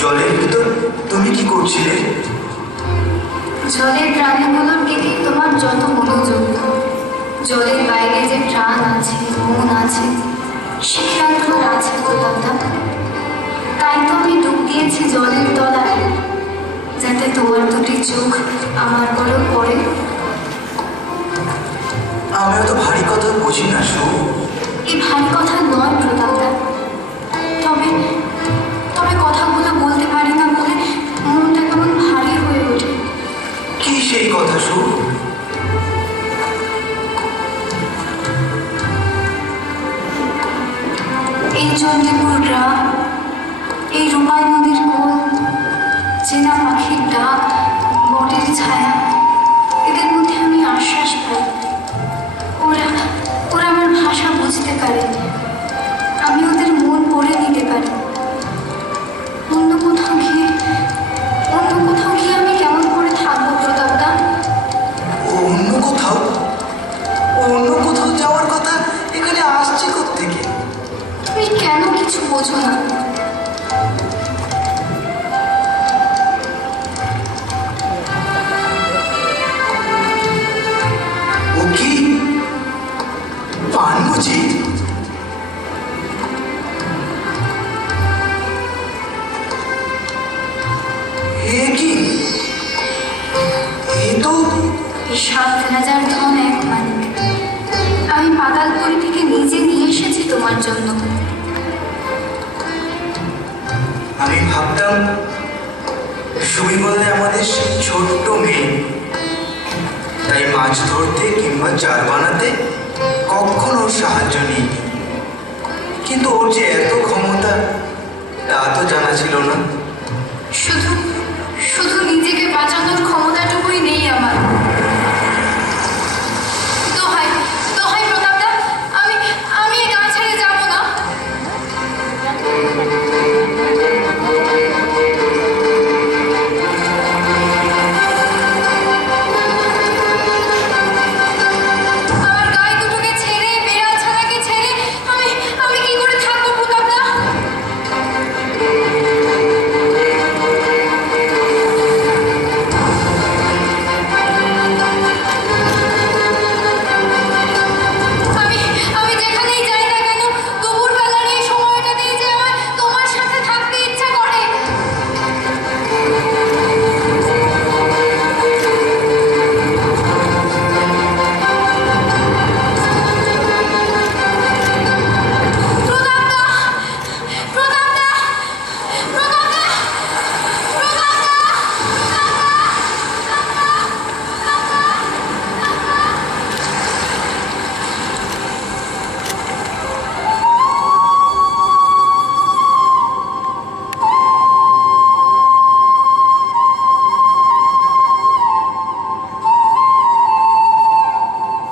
জলের ভিতর তুমি কি করছিলে? জলের প্রাণীগুলোর দিকে তোমার যত মনোযোগ, জলের বাইরে যে প্রাণ আছে, মন আছে, সে খেয়াল তোমার আছে প্রতাপদা। তাই তো আমি ডুব দিয়েছি জলের তলায়, যাতে তোমার দুটি চোখ আমার বড় পড়ে। আমি তো ভারী কথা বুঝি না সু। এই ভারী কথা নয় প্রতাপদা, তবে তবে কথাগুলো বলতে পারি না বলে মনটা কেমন ভারী হয়ে ওঠে। কি সেই কথা সু? এই চণ্ডীপুর গ্রাম, এই রুমাই নদীর কোল, চেনা পাখির ডাক, বটের ছায়া, এদের মধ্যে আমি আশ্বাস পাই। ওরা ওরা আমার ভাষা বুঝতে পারে, আমি ওদের মন পড়ে নিতে পারি। অন্য কোথাও গিয়ে আমি কেমন করে থাকবো প্রতাপদা? অন্য কোথাও যাওয়ার কথা এখানে আসছে কোত্থেকে? তুমি কেন কিছু বোঝো না? ও কি পানমুচি? এ কি? এ তো 7,000 ধন এক মানিক আমি পাতালপুরি থেকে নিজে নিয়ে এসেছি তোমার জন্য। আমি ভাবতাম সুমি বললে আমাদের ছোট্ট মেয়ে, তাই মাছ ধরতে কিংবা চার বানাতে কখনো সাহায্য নেই। কিন্তু ওর যে এত ক্ষমতা তা তো জানা ছিল না। শুধু শুধু